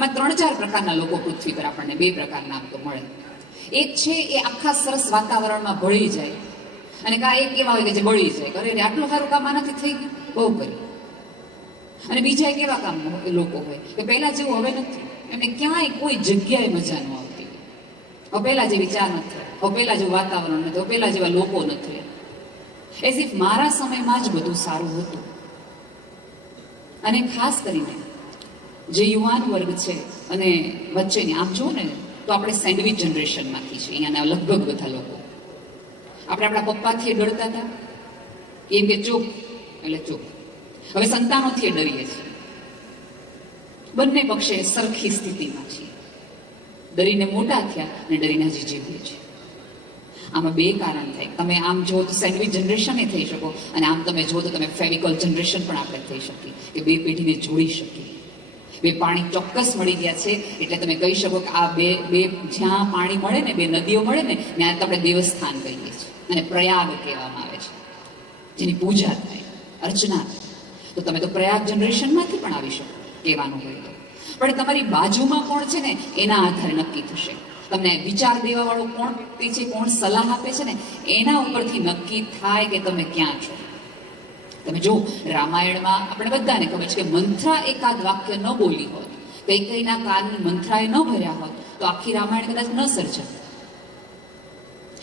માં 3-4 પ્રકારના લોકો પૃથ્વી પર આપણને 2 પ્રકારના આમ તો મળે. એક છે એ આખા સરસ વાતાવરણમાં ભળી જાય, અને એક એવા હોય કે જે બળી જાય, અરે આટલું સારું કામ આનાથી થઈ ગયું, બહુ કર્યું. અને બીજા એક એવા કામ લોકો હોય કે પહેલા જેવું હવે નથી, એમને ક્યાંય કોઈ જગ્યાએ મજા ન આવતી, હવે પહેલા જેવી ચા નથી, હવે પહેલા જેવું વાતાવરણ નથી, હવે પહેલા જેવા લોકો નથી, એઝ ઇફ મારા સમયમાં જ બધું સારું હતું. અને ખાસ કરીને જે યુવાન વર્ગ છે અને વચ્ચેની આમ જુઓ ને તો આપણે સેન્ડવિચ જનરેશનમાંથી છીએ અહીંયાના લગભગ બધા લોકો. આપણે આપણા પપ્પાથી ડરતા હતા, એમ કે ચૂપ એટલે ચૂપ. હવે સંતાનોથી ડરીએ છીએ. બંને પક્ષે સરખી સ્થિતિમાં છીએ, ડરીને મોટા થયા અને ડરીને હજી જીવીએ છીએ. આમાં 2 કારણ થાય. તમે આમ જો તો સેન્ડવિચ જનરેશન થઈ શકો, અને આમ તમે જો તો તમે ફેવિકોલ જનરેશન પણ આપણે થઈ શકીએ, કે 2 પેઢીને જોડી શકીએ. 2 પાણી ચોક્કસ મળી ગયા છે એટલે તમે કહી શકો કે આ બે જ્યાં પાણી મળે ને, 2 નદીઓ મળે ને, ત્યાં આપણે દેવસ્થાન કહીએ છીએ, અને પ્રયાગ કહેવામાં આવે છે, જેની પૂજા થાય, અર્ચના થાય. તો તમે તો પ્રયાગ જનરેશનમાંથી પણ આવી શકો કહેવાનું હોય તો. પણ તમારી બાજુમાં કોણ છે ને એના આધારે નક્કી થશે. તમને વિચાર દેવાવાળો કોણ વ્યક્તિ છે, કોણ સલાહ આપે છે ને, એના ઉપરથી નક્કી થાય કે તમે ક્યાં છો. તમે જો રામાયણમાં આપણે બધાને ખબર છે કે મંથરા એકાદ વાક્ય ન બોલી હોત, કૈકેયીના કાન મંથરાએ ન ભર્યા હોત તો આખી રામાયણ કદાચ ન સર્જાત.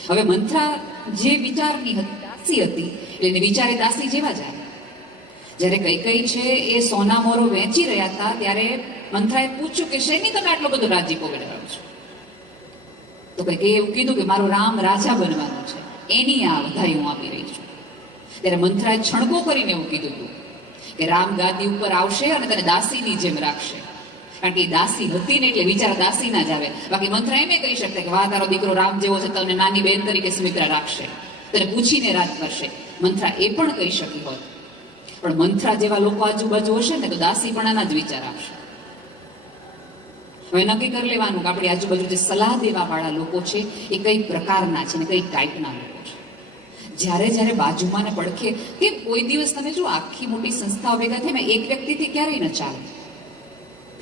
હવે મંથરા જે વિચારની દાસી હતી એટલે વિચારે દાસી જેવા જાય. જ્યારે કૈકેયી છે એ સોના મોરો વેચી રહ્યા હતા ત્યારે મંથરાએ પૂછ્યું કે શેની તમે આટલો બધો રાજીપો વેડવાઓ છો? તો કૈકેયીએ એવું કીધું કે મારો રામ રાજા બનવાનો છે, એની આ વધાઈ હું આપી રહી છું. ત્યારે મંથરાએ છણકો કરીને એવું કીધું હતું કે રામ ગાદી ઉપર આવશે અને તને દાસીની જેમ રાખશે, કારણ કે એ દાસી હતી ને એટલે વિચાર દાસીના જ આવે. બાકી મંથરા એમ કહી શકતા કે વાહ તારો દીકરો રામ જેવો છે, તને નાની બેન તરીકે સુમિત્રા રાખશે, તને પૂછીને રાજ કરશે. મંથરા એ પણ કહી શકી હોત, પણ મંથરા જેવા લોકો આજુબાજુ હશે ને તો દાસીપણાના જ વિચાર આવશે. હવે નક્કી કરી લેવાનું કે આપણી આજુબાજુ જે સલાહ દેવા વાળા લોકો છે એ કઈ પ્રકારના છે ને કઈ ટાઈપના લોકો છે. જ્યારે બાજુમાં ને પડખે, કે કોઈ દિવસ તમે જો આખી મોટી સંસ્થાઓ ભેગા થઈને એક વ્યક્તિથી ક્યારેય ન ચાલે.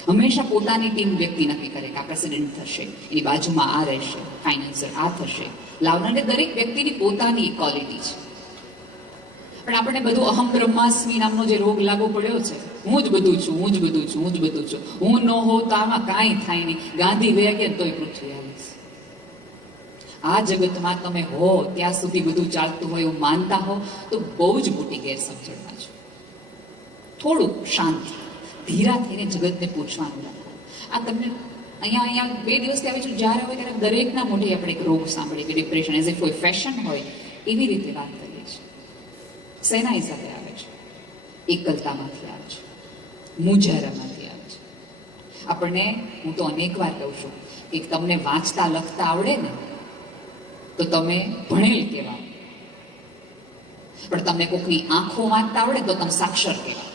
હંમેશા પોતાની ટીમ વ્યક્તિ નક્કી કરે કે આ પ્રેસિડેન્ટ થશે, એની બાજુમાં આ રહેશે, ફાઇનાન્સર આ થશે. લાવનારને દરેક વ્યક્તિની પોતાની ક્વોલિટી છે. પણ આપણે બધું અહમ બ્રહ્માસ્મિ નામનો જે રોગ લાગુ પડ્યો છે, હું જ બધું છું, હું જ બધું છું, હું જ બધું છું, હું ન હોઉં તો આમાં કાંઈ થાય નહીં, ગાંધી વયા ગયા તોય પૃથ્વી આવીશ. આ જગતમાં તમે હો ત્યાં સુધી બધું ચાલતું હોય એવું માનતા હો તો બહુ જ મોટી ગેરસમજણમાં છો. થોડું શાંત ધીરા થઈને જગતને પૂછવાનું રાખો. આ તમને અહીંયા 2 દિવસથી આવી છું, જ્યારે હોય ત્યારે દરેકના મોઢે આપણે એક રોગ સાંભળીએ કે ડિપ્રેશન, એઝ ઇફ કોઈ ફેશન હોય એવી રીતે વાત કરીએ છીએ. શેના હિસાબે આવે છે? એકલતામાંથી આવે છે, મુંઝારામાંથી આવે છે. આપણને, હું તો અનેક વાર કહું છું કે તમને વાંચતા લખતા આવડે ને તો તમે ભણેલ કહેવાય, પણ તમને કોઈકની આંખો વાંચતા આવડે તો તમે સાક્ષર કહેવાય.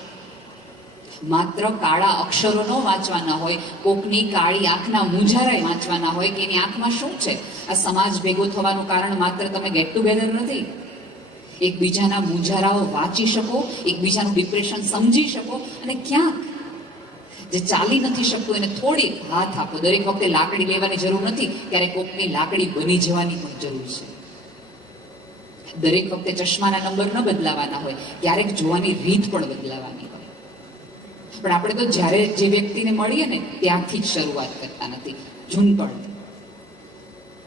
માત્ર કાળા અક્ષરો ન વાંચવાના હોય, કોકની કાળી આંખના મુંઝારાય વાંચવાના હોય કે એની આંખમાં શું છે. આ સમાજ ભેગો થવાનું કારણ માત્ર તમે ગેટ ટુગેધર નથી. એકબીજાના મુંઝારાઓ વાંચી શકો, એકબીજાનું ડિપ્રેશન સમજી શકો, અને ક્યાંક જે ચાલી નથી શકતું એને થોડી હાથ આપો. દરેક વખતે લાકડી લેવાની જરૂર નથી, ત્યારે કોકની લાકડી બની જવાની પણ જરૂર છે. દરેક વખતે ચશ્માના નંબર ન બદલાવાના હોય, ક્યારેક જોવાની રીત પણ બદલાવાની હોય. પણ આપણે તો જ્યારે જે વ્યક્તિને મળીએ ને ત્યાંથી જ શરૂઆત કરતા નથી, ઝૂંપડ.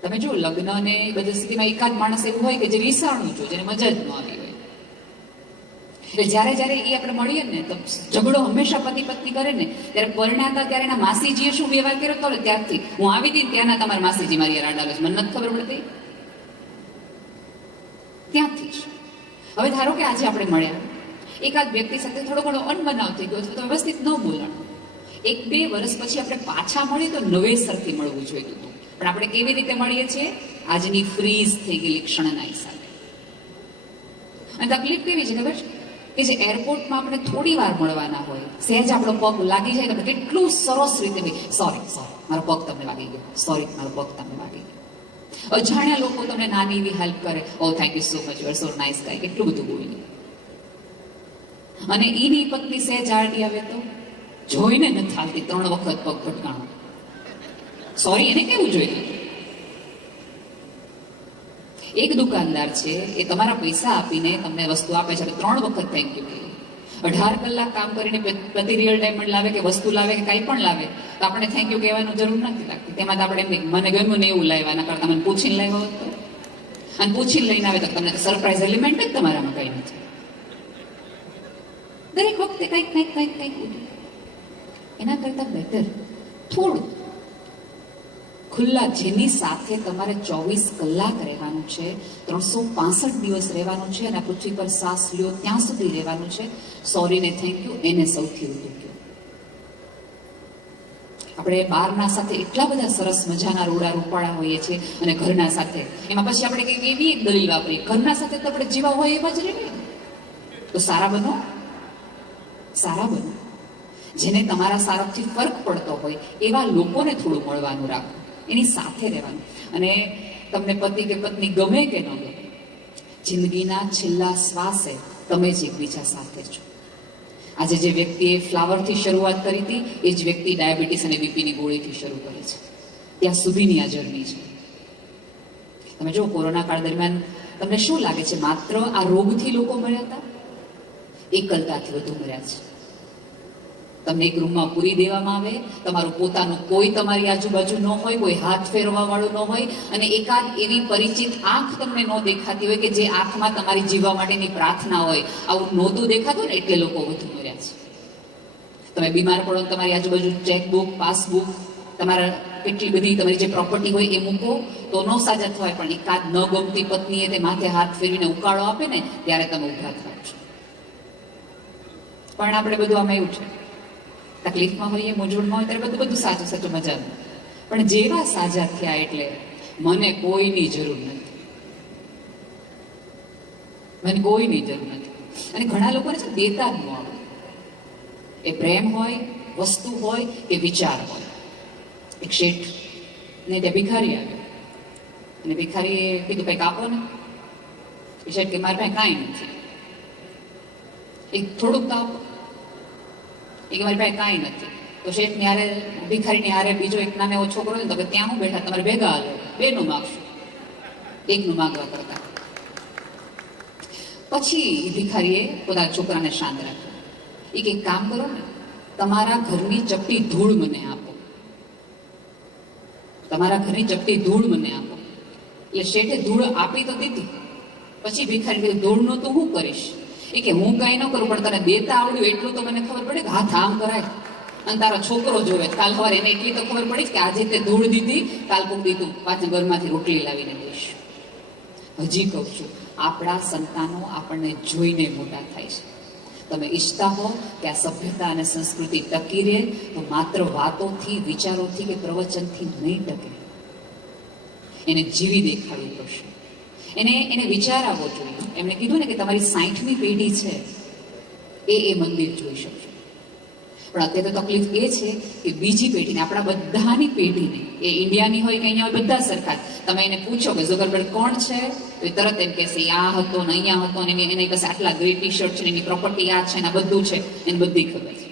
તમે જો લગ્ન ને બધી સ્થિતિમાં એકાદ માણસ એવું હોય કે જે વિસાણું છો, જેને મજા જ ન આવી હોય. એટલે જ્યારે એ આપણે મળીએ ને તો ઝઘડો હંમેશા પતિ પત્ની કરે ને, ત્યારે પરણાતા ત્યારે એના માસીજીએ શું વ્યવહાર કર્યો હતો ને ત્યારથી હું આવી હતી ત્યાંના તમારા માસીજી મારી રાડાલે છે, મને નથી ખબર પડતી, ત્યાંથી જ. હવે ધારો કે આજે આપણે મળ્યા, એકાદ વ્યક્તિ સાથે થોડો ઘણો અનબનાવ થઈ ગયો તો વ્યવસ્થિત ન બોલણ. 1-2 વર્ષ પછી આપણે પાછા મળીએ તો નવેસરથી મળવું જોઈતું હતું. પણ આપણે કેવી રીતે મળીએ છીએ? આજની ફ્રીઝ થઈ ગયેલી ક્ષણના હિસાબે. અને તકલીફ કેવી છે ખબર છે? કે જે એરપોર્ટમાં આપણે થોડી વાર મળવાના હોય, સહેજ આપણો પગ લાગી જાય તો કેટલું સરસ રીતે સોરી મારો પગ તમને વાગી ગયો, સોરી મારો પગ તમને વાગી ગયો. અજાણ્યા લોકો તમને નાની એવી હેલ્પ કરે, oh thank you so much, you are so nice guy, કેટલું બધું બોલી. અને એની પત્ની સહેજ આરડી આવે તો જોઈને નથી હાલતી 3 વખત પગ ભટકાણો. સોરી એને કેવું જોઈએ? એક દુકાનદાર છે, એ તમારા પૈસા આપીને તમને વસ્તુ આપે છે, 3 વખત થેન્ક યુ કહે. 18 કલાક કામ કરીને મટીરિયલ ડાયમંડ લાવે કે વસ્તુ લાવે કે કંઈ પણ લાવે તો આપણે થેન્ક યુ કહેવાની જરૂર નથી લાગતી. તેમાં તો આપણે મને ગમ્યું ને એવું લાવ્યા, એના કરતાં મને પૂછીને લાવ્યો હતો, અને પૂછીને લઈને આવે તો તમને સરપ્રાઈઝ એલિમેન્ટ જ તમારામાં કંઈ નથી. દરેક વખતે કંઈક એના કરતાં બેટર થોડું ખુલ્લા, જેની સાથે તમારે 24 કલાક રહેવાનું છે, 365 દિવસ રહેવાનું છે, અને આ પૃથ્વી પર શ્વાસ લ્યો ત્યાં સુધી રહેવાનું છે. સોરી ને થેન્ક યુ એને સૌથી વધુ કહો. આપણે બહારના સાથે એટલા બધા સરસ મજાના રોડા રૂપાળા હોઈએ છીએ, અને ઘરના સાથે એમાં પછી આપણે કંઈક એવી એક દલીલ વાપરીએ, ઘરના સાથે તો આપણે જેવા હોય એવા જ રહીએ. તો સારા બનો, સારા બનો. જેને તમારા સારાથી ફરક પડતો હોય એવા લોકોને થોડું મળવાનું રાખો, એની સાથે રહેવાનું. અને તમને પતિ કે પત્ની ગમે કે ન ગમે, જિંદગીના છેલ્લા શ્વાસે તમે જ એકબીજા સાથે છો. આજે જે વ્યક્તિએ ફ્લાવરથી શરૂઆત કરી હતી એ જ વ્યક્તિ ડાયાબિટીસ અને બીપીની ગોળીથી શરૂ કરે છે. ત્યાં સુધીની આ જર્ની છે. તમે જો કોરોના કાળ દરમિયાન તમને શું લાગે છે, માત્ર આ રોગથી લોકો મર્યા હતા? એકલતાથી વધુ મર્યા છે. તમને એક રૂમમાં પૂરી દેવામાં આવે, તમારું પોતાનું કોઈ તમારી આજુબાજુ ન હોય, કોઈ હાથ ફેરવા વાળું ન હોય, અને એકાદ એવી પરિચિત આંખ તમને ન દેખાતી હોય કે જે આંખમાં તમારી જીવવા માટેની પ્રાર્થના હોય. આવું નહોતું દેખાતું ને એટલે લોકો વધુ મર્યા છે. તમે બીમાર પડો, તમારી આજુબાજુ ચેકબુક, પાસબુક, તમારા કેટલી બધી તમારી જે પ્રોપર્ટી હોય એ મૂકો તો ન સાજા થવાય, પણ એકાદ ન ગમતી પત્નીએ તે માથે હાથ ફેરવીને ઉકાળો આપે ને ત્યારે તમે ઉભા થાવ છો. પણ આપણે બધું આમાં એવું છે, તકલીફમાં હોઈએ, મૂંઝવણમાં હોય ત્યારે બધું સાચું સાચું મજાનું. પણ જેવા સાજા થયા એટલે મને કોઈની જરૂર નથી, મને કોઈની જરૂર નથી. અને ઘણા લોકોને છે દેતા જ ન આવડે. એ પ્રેમ હોય, વસ્તુ હોય કે વિચાર હોય. એક શેઠ ને ત્યાં ભિખારી આવ્યો, અને ભિખારીએ કીધું કંઈક આપો ને. એ શેઠ કે મારી પાસે કાંઈ નથી. એક થોડુંક તો આપો. એ કે મારી પાસે કાંઈ નથી. તો શેઠની હારે, ભિખારીની હારે બીજો એક નાનો એવો છોકરો ને, તો કે ત્યાં હું બેઠા, તમારે ભેગા હાલો, 2નું માગશું, 1નું માગવા કરતા. પછી ભિખારીએ પોતાના છોકરાને શાંત રાખ્યો. એ કે એક કામ કરો ને, તમારા ઘરની ચપટી ધૂળ મને આપો, તમારા ઘરની ચપટી ધૂળ મને આપો. એટલે શેઠે ધૂળ આપી તો દીધી. પછી ભિખારી કહ્યું ધૂળનું તો હું કરીશ? એ કે હું કાંઈ ન કરું, પણ તને દેતા આવડ્યું એટલું તો મને ખબર પડે કે હાથ આમ કરાય, અને તારો છોકરો જોવે કાલ સવારે એને એટલી તો ખબર પડી કે આજે તે ધૂળ દીધી, કાલ કોક દીધું પાછા ઘરમાંથી રોટલી લાવીને દઈશ. હજી કહું છું, આપણા સંતાનો આપણને જોઈને મોટા થાય છે. તમે ઈચ્છતા હો કે આ સભ્યતા અને સંસ્કૃતિ ટકી રહે તો માત્ર વાતોથી, વિચારોથી કે પ્રવચનથી નહીં ટકે. એને જીવી દેખાડવું પડશે. એને વિચાર આવવો જોઈએ. એમણે કીધું ને કે તમારી 60મી પેઢી છે એ મંદિર જોઈ શકશે. પણ અત્યારે તો તકલીફ એ છે કે બીજી પેઢીને, આપણા બધાની પેઢીને, એ ઇન્ડિયાની હોય કે અહીંયા હોય, બધા સરખા. તમે એને પૂછો કે ઝુકરબર્ગ કોણ છે, તો એ તરત એમ કહેશે આ હતો ને અહીંયા હતો ને એની પાસે આટલા ગ્રે ટી શર્ટ છે ને એની પ્રોપર્ટી આ છે ને આ બધું છે, એને બધી ખબર છે.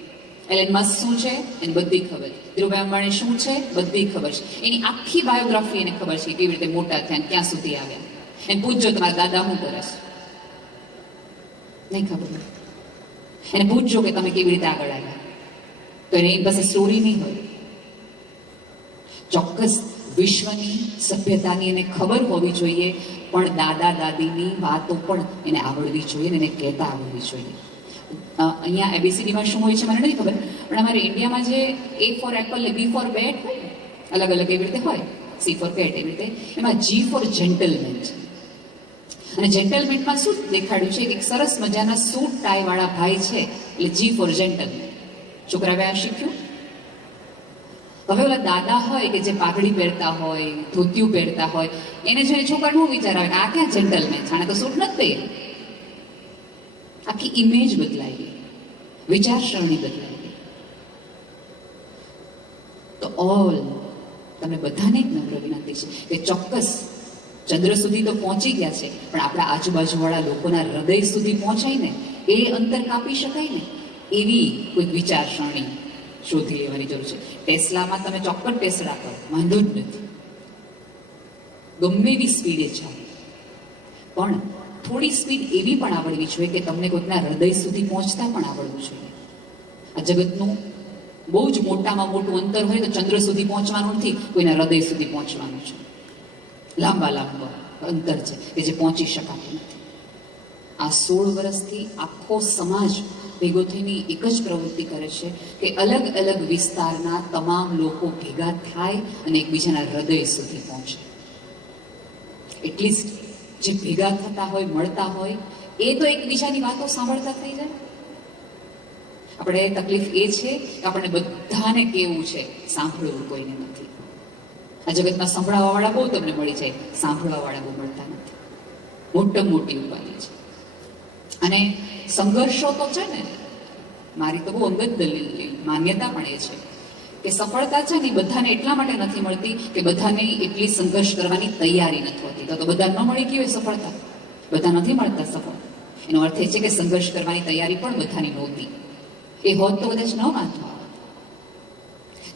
એલન મસ્ક શું છે એને બધી ખબર છે. ધીરુભાઈ અંબાણી શું છે બધી ખબર છે. એની આખી બાયોગ્રાફી એને ખબર છે, કેવી રીતે મોટા થયા, ક્યાં સુધી આવ્યા. એને પૂછજો તમારા દાદા શું કરે છે, નહીં ખબર. એને પૂછજો કે તમે કેવી રીતે આગળ આવ્યા, તો એની પાસે સ્ટોરી નહીં હોય. ચોક્કસ વિશ્વની સભ્યતાની એને ખબર હોવી જોઈએ, પણ દાદા દાદીની વાતો પણ એને આવડવી જોઈએ, એને કહેતા આવડવી જોઈએ. અહીંયા એબીસીડીમાં શું હોય છે મને નથી ખબર, પણ અમારે ઇન્ડિયામાં જે A ફોર એપલ ને B ફોર બેટ હોય, અલગ અલગ એવી રીતે હોય, C ફોર કેટ એવી રીતે, એમાં G ફોર જેન્ટલમેન છે. અને જેન્ટલમેનમાં શું દેખાડ્યું છે કે એક સરસ મજાના સૂટ ટાઈ વાળા ભાઈ છે, એટલે G ફોર જેન્ટલમેન. છોકરાએ આ શીખ્યું. હવે ઓલા દાદા હોય કે જે પાઘડી પહેરતા હોય, ધોતિયું પહેરતા હોય, એને જોઈને છોકરાને શું વિચાર આવે કે આ ક્યાં જેન્ટલમેન છે, આને તો સૂટ નથી પહેર્યું. આખી ઇમેજ બદલાઈ ગઈ, વિચારસરણી બદલાઈ ગઈ. તો ઓલ તમે બધાને એક નમ્ર વિનંતી છે કે ચોક્કસ ચંદ્ર સુધી તો પહોંચી ગયા છે, પણ આપણા આજુબાજુવાળા લોકોના હૃદય સુધી પહોંચાય ને, એ અંતર કાપી શકાય ને, એવી કોઈ વિચારસરણી શોધી લેવાની જરૂર છે. ટેસ્લામાં તમે ચોક્કસ ટેસ્લા કરો, વાંધો જ નથી, ગમે એવી સ્પીડે જાઓ, પણ થોડી સ્પીડ એવી પણ આવડવી જોઈએ કે તમને કોઈકના હૃદય સુધી પહોંચતા પણ આવડવું જોઈએ. આ જગતનું બહુ જ મોટામાં મોટું અંતર હોય તો ચંદ્ર સુધી પહોંચવાનું નથી, કોઈના હૃદય સુધી પહોંચવાનું છે. લાંબા લાંબા અંતર છે કે જે પહોંચી શકાતું નથી. આ 16 વર્ષથી આખો સમાજ ભેગો થઈને એક જ પ્રવૃત્તિ કરે છે કે અલગ અલગ વિસ્તારના તમામ લોકો ભેગા થાય અને એકબીજાના હૃદય સુધી પહોંચે. એટલીસ્ટ જે ભેગા થતા હોય, મળતા હોય, એ તો એકબીજાની વાતો સાંભળતા થઈ જાય. આપણે તકલીફ એ છે કે આપણને બધાને કેવું છે, સાંભળવું કોઈને નથી. આ જગતમાં સંભળાવવા વાળા બહુ તમને મળી જાય, સાંભળવા વાળા બહુ મળતા નથી. મોટામાં મોટી ઉપાધિ છે. અને સંઘર્ષો તો છે ને, મારી તો બહુ અંગત દલીલ, માન્યતા પણ એ છે કે સફળતા છે ને બધાને એટલા માટે નથી મળતી કે બધાને એટલી સંઘર્ષ કરવાની તૈયારી નથી હોતી. તો બધા ન મળી ગઈ હોય સફળતા, બધા નથી મળતા સફળ. એનો અર્થ એ છે કે સંઘર્ષ કરવાની તૈયારી પણ બધાની નહોતી. એ હોત તો કદાચ ન વાંધો આવે.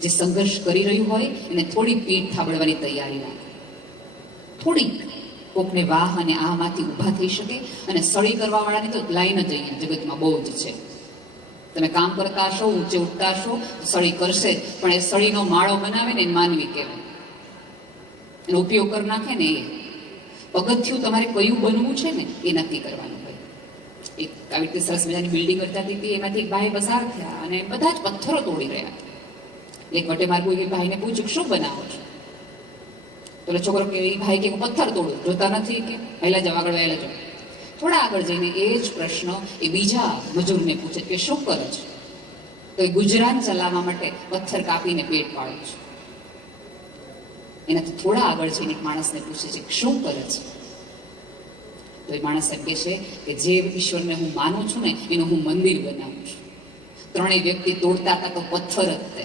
જે સંઘર્ષ કરી રહ્યું હોય એને થોડી પીઠ થાબડવાની તૈયારી રાખે, થોડીક કોકને વાહ અને આમાંથી ઊભા થઈ શકે. અને સળી કરવા વાળાની તો લાઈન જ અહીંયા જગતમાં બહુ જ છે. તમે કામ કરતા હશો, ઊંચે ઉઠતા હશો, સળી કરશે, પણ એ સળીનો માળો બનાવે ને માનવી કહેવાય, એનો ઉપયોગ કરી નાખે ને. એ પગથિયું તમારે કયું બનવું છે ને એ નક્કી કરવાનું હોય. એક આવી રીતે સરસ મજાની બિલ્ડિંગ કરતા હતી, એમાંથી એક ભાઈ પસાર થયા અને બધા જ પથ્થરો તોડી રહ્યા. એક વટે માર્ગુ એક ભાઈને પૂછ્યું શું બનાવો છો? તો છોકરો કે એ ભાઈ કે હું પથ્થર તોડું, જોતા નથી કે પહેલા જાવ, આગળ વહેલા જાવ. થોડા આગળ જઈને એ જ પ્રશ્ન એ બીજા મજૂરને પૂછે કે શું કરે છે? તો એ ગુજરાન ચલાવવા માટે પથ્થર કાપીને પેટ પાડે છે. એનાથી થોડા આગળ જઈને એક માણસને પૂછે છે શું કરે છે? તો એ માણસ એમ કે છે કે જે ઈશ્વરને હું માનું છું ને એનું હું મંદિર બનાવું છું. ત્રણેય વ્યક્તિ તોડતા હતા તો પથ્થર જ તે.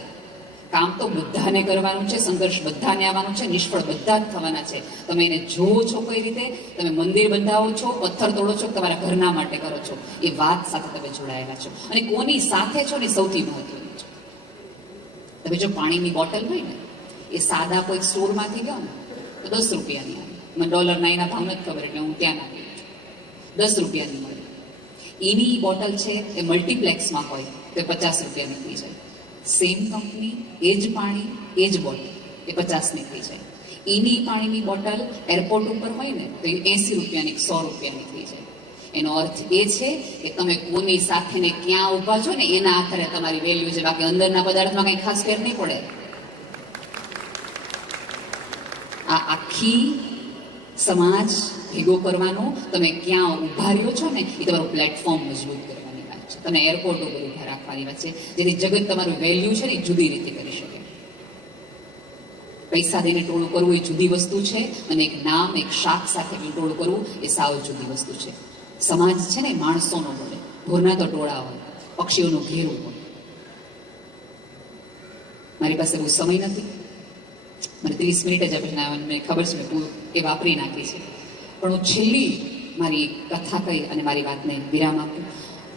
કામ તો બધાને કરવાનું છે, સંઘર્ષ બધાને આવવાનું છે, નિષ્ફળ બધા જ થવાના છે. તમે એને જોવો છો કઈ રીતે, તમે મંદિર બંધાવો છો, પથ્થર તોડો છો, તમારા ઘરના માટે કરો છો, એ વાત સાથે તમે જોડાયેલા છો. અને કોની સાથે છો ને સૌથી મહત્વનું છે. તમે જો પાણીની બોટલ હોય ને એ સાદા કોઈ સ્ટોરમાંથી ગયો ને તો 10 રૂપિયાની આવે. મને ડોલરના એના ભાવ નથી ખબર એટલે હું ત્યાં નાખી દઉં છું. 10 રૂપિયાની મળે. એની બોટલ છે એ મલ્ટીપ્લેક્સમાં હોય તો 50 રૂપિયાની થઈ જાય. સેમ કંપની, એ જ પાણી, એ જ બોટલ, એ 50ની થઈ જાય. એની પાણીની બોટલ એરપોર્ટ ઉપર હોય ને તો એ 80 રૂપિયાની, 100 રૂપિયાની થઈ જાય. એનો અર્થ એ છે કે તમે કોની સાથે ને ક્યાં ઊભા છો ને એના આધારે તમારી વેલ્યુ છે. બાકી અંદરના પદાર્થમાં કંઈ ખાસ ફેર નહીં પડે. આ આખી સમાજ ભેગો કરવાનો, તમે ક્યાં ઊભા રહ્યો છો ને એ તમારું પ્લેટફોર્મ મજબૂત કરવાની વાત છે. તમે એરપોર્ટ ઉપર ઊભા રાખવાની વાત છે, જેથી જગત તમારું વેલ્યુ છે ને એ જુદી રીતે કરી શકે. પૈસા દઈને ટોળું કરવું એ જુદી વસ્તુ છે, અને એક નામ, એક શાખ સાથે ટોળું કરવું એ સાવ જુદી વસ્તુ છે. સમાજ છે ને માણસોનો બને, ઢોરના તો ટોળા હોય, પક્ષીઓનું ઘેરું હોય. મારી પાસે બહુ સમય નથી, મને 30 મિનિટ જ આપે, મને ખબર છે મેં એ વાપરી નાખી છે. પણ હું છેલ્લી મારી કથા કહી અને મારી વાતને વિરામ આપ્યું.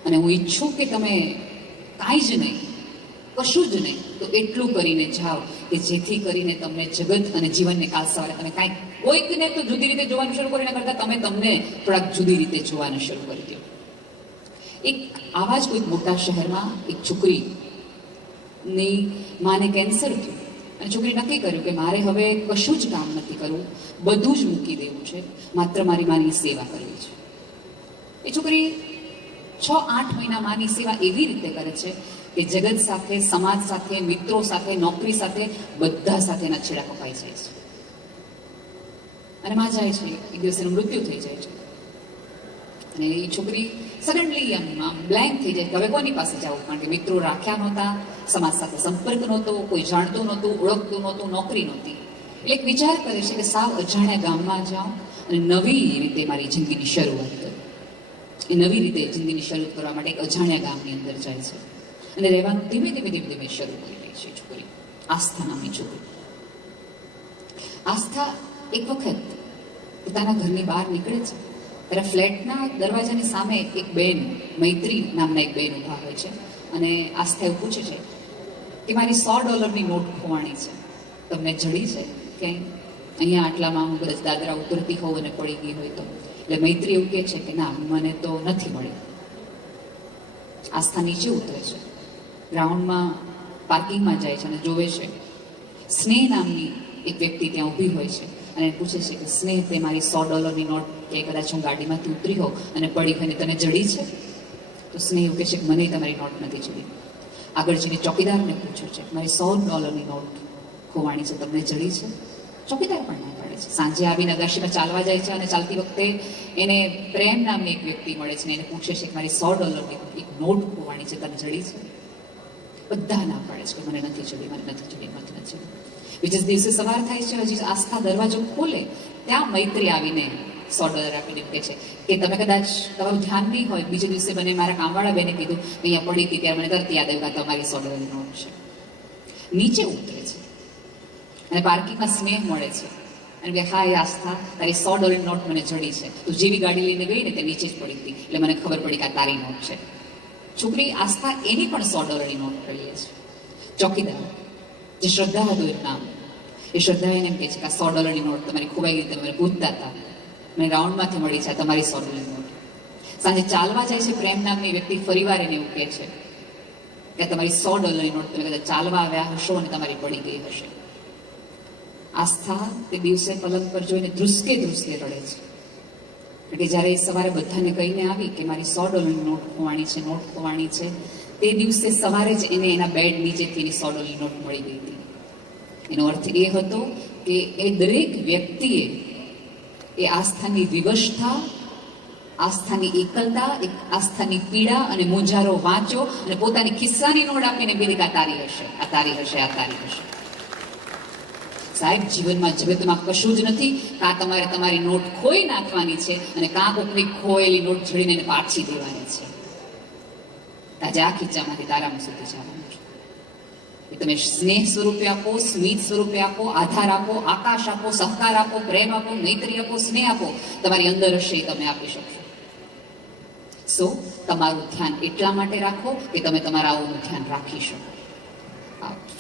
અને હું ઈચ્છું કે તમે કાંઈ જ નહીં, કશું જ નહીં તો એટલું કરીને જાઓ કે જેથી કરીને તમને જગત અને જીવનને કાલ સવારે તમે કાંઈક કોઈકને તો જુદી રીતે જોવાનું શરૂ કરીને કરતા તમે તમને થોડાક જુદી રીતે જોવાનું શરૂ કરી દો. એક આવા જ કોઈક મોટા શહેરમાં એક છોકરીની માને કેન્સર થયું અને છોકરી નક્કી કર્યું કે મારે હવે કશું જ કામ નથી કરવું, બધું જ મૂકી દેવું છે, માત્ર મારી માની સેવા કરવી છે. એ છોકરી 6-8 મહિના માની સેવા એવી રીતે કરે છે કે જગત સાથે, સમાજ સાથે, મિત્રો સાથે, નોકરી સાથે, બધા સાથેના છેડા કપાઈ જાય છે. અને માં જાય છે, એક દિવસ એનું મૃત્યુ થઈ જાય છે. અને એ છોકરી સડનલી આમ બ્લેન્ક થઈ જાય કે હવે કોની પાસે જવું, કારણ કે મિત્રો રાખ્યા નહોતા, સમાજ સાથે સંપર્ક નહોતો, કોઈ જાણતું નહોતું, ઓળખતું નહોતું, નોકરી નહોતી. એટલે એક વિચાર કરે છે કે સાવ અજાણ્યા ગામમાં જાઉં અને નવી રીતે મારી જિંદગીની શરૂઆત કરું. એ નવી રીતે જિંદગીની શરૂઆત કરવા માટે એક અજાણ્યા ગામની અંદર જાય છે અને રહેવાનું ધીમે ધીમે શરૂ કરી રહી છે છોકરી. આસ્થા નામની છોકરી. આસ્થા એક વખત પોતાના ઘરની બહાર નીકળે છે ત્યારે ફ્લેટના દરવાજાની સામે એક બેન, મૈત્રી નામના એક બેન ઊભા હોય છે. અને આસ્થા એવું પૂછે છે કે મારી $100 નોટ ખોવાણી છે, તમને જડી છે ક્યાંય? અહીંયા આટલામાં હું કદાચ દાદરા ઉતરતી હોઉં અને પડી ગઈ હોય તો. એટલે મૈત્રી એવું કહે છે કે ના, મને તો નથી મળી. આસ્થા નીચે ઉતરે છે, ગ્રાઉન્ડમાં પાર્કિંગમાં જાય છે અને જોવે છે સ્નેહ નામની એક વ્યક્તિ ત્યાં ઊભી હોય છે અને પૂછે છે કે સ્નેહ, તે મારી $100 નોટ કે કદાચ હું ગાડીમાંથી ઉતરી હોઉં અને પડી હોય ને તને જડી છે? તો સ્નેહ એવું કહે છે કે મને તમારી નોટ નથી જડી. આગળ જઈને ચોકીદારને પૂછ્યું છે મારી $100 નોટ ખોવાણી છે, તમને જડી છે? ચોકીદાર પણ ના પાડે છે. સાંજે આવીને અગાશીમાં ચાલવા જાય છે અને ચાલતી વખતે એને પ્રેમ નામની એક વ્યક્તિ મળે છે ને એને પૂછે છે કે મારી $100 એક નોટ ખોવાણી છે, તને જડી છે? બધા ના પાડે છે કે મને નથી જડી, મને નથી જડી, મને નથી જડી. બીજા દિવસે સવાર થાય છે, હજી આસ્થા દરવાજો ખોલે ત્યાં મૈત્રી આવીને $100 આપીને કહે છે કે તમે કદાચ તમારું ધ્યાન નહીં હોય, બીજે દિવસે મને મારા કામવાળા બેને કીધું કે અહીંયા પડી હતી ત્યારે મને તરત યાદ આવ્યું કે તમારી $100 નોટ છે. નીચે ઉતરે છે અને પાર્કિંગમાં સ્નેહ મળે છે અને કે હા એ આસ્થા, તારી $100 નોટ મને જડી છે. તું જેવી ગાડી લઈને ગઈ ને તે નીચે જ પડી હતી એટલે મને ખબર પડી કે આ તારી નોટ છે. છોકરી આસ્થા એની પણ $100 નોટ કરી લે છે. ચોકીદાર જે શ્રદ્ધા હતું એનું નામ, એ શ્રદ્ધા એને એમ કહે છે કે આ $100 નોટ તમારી ખોવાઈ ગઈ, તમે પૂછતા હતા, મને રાઉન્ડમાંથી મળી છે તમારી $100 નોટ. સાંજે ચાલવા જાય છે પ્રેમ નામની વ્યક્તિ, ફરીવાર એને એવું કહે છે કે તમારી $100 નોટ, તમે કદાચ ચાલવા આવ્યા હશો અને તમારી પડી ગઈ હશે. આસ્થા તે દિવસે પલંગ પર જોઈને ધ્રુસકે ધ્રુસકે રડે છે. એટલે જ્યારે સવારે બધાને કહીને આવી કે મારી $100 નોટ ખોવાણી છે, નોટ ખોવાણી છે, તે દિવસે સવારે જ એને એના બેડ નીચેથી એની $100 નોટ મળી ગઈ હતી. એનો અર્થ એ હતો કે એ દરેક વ્યક્તિએ એ આસ્થાની વિવશતા, આસ્થાની એકલતા, આસ્થાની પીડા અને મૂંઝારો વાંચ્યો અને પોતાની ખિસ્સાની નોટ આપીને કીધી કે આ તારી હશે, આ તારી હશે, આ તારી હશે. સાહેબ, જીવનમાં જગતમાં કશું જ નથી કાં તમારે તમારી નોટ ખોઈ નાખવાની છે અને કાં કોઈની ખોયેલી નોટ જડીને એને પાછી દેવાની છે. આજે આ ખીચામાંથી તારામાં સુધી જવાનું છે. તમે સ્નેહ સ્વરૂપે આપો, સ્મિત સ્વરૂપે આપો, આધાર આપો, આકાશ આપો, સહકાર આપો, પ્રેમ આપો, મૈત્રી આપો, સ્નેહ આપો, તમારી અંદર હશે એ તમે આપી શકશો. સો તમારું ધ્યાન એટલા માટે રાખો કે તમે તમારા આવું ધ્યાન રાખી શકો.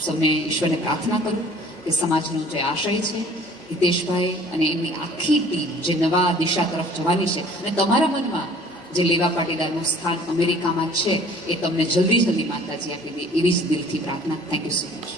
સૌને ઈશ્વરને પ્રાર્થના કરું કે સમાજનો જે આશય છે, હિતેશભાઈ અને એમની આખી ટીમ જે નવા દિશા તરફ જવાની છે અને તમારા મનમાં જે લેવા પાટીદારનું સ્થાન અમેરિકામાં છે એ તમને જલ્દી માતાજી આપી દે, એવી જ દિલથી પ્રાર્થના. Thank you so much.